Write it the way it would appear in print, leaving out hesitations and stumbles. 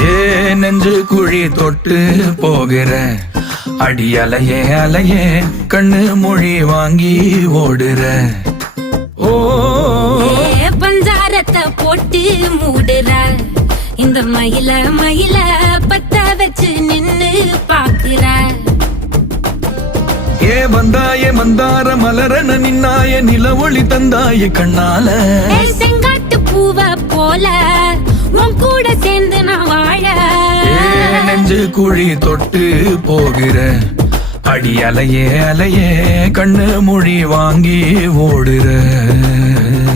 ஏ நெஞ்சு குழி தொட்டு போகிற அடி அலையே அலையே கண்ணு மொழி வாங்கி ஓடுற. ஓ பஞ்சாரத்தை போட்டு மூடுற இந்த மயில மயில பத்த வச்சு நின்னு பாக்குற. ஏ வந்தாய மந்தார மலரன நின்னாய நில ஒளி தந்தாய கண்ணால. செங்காட்டு பூவ போல உன் கூட சேர்ந்து நான் வாழ. நெஞ்சு குழி தொட்டு போகிற அடி அலையே அலையே கண்ணு மொழி வாங்கி ஓடுற.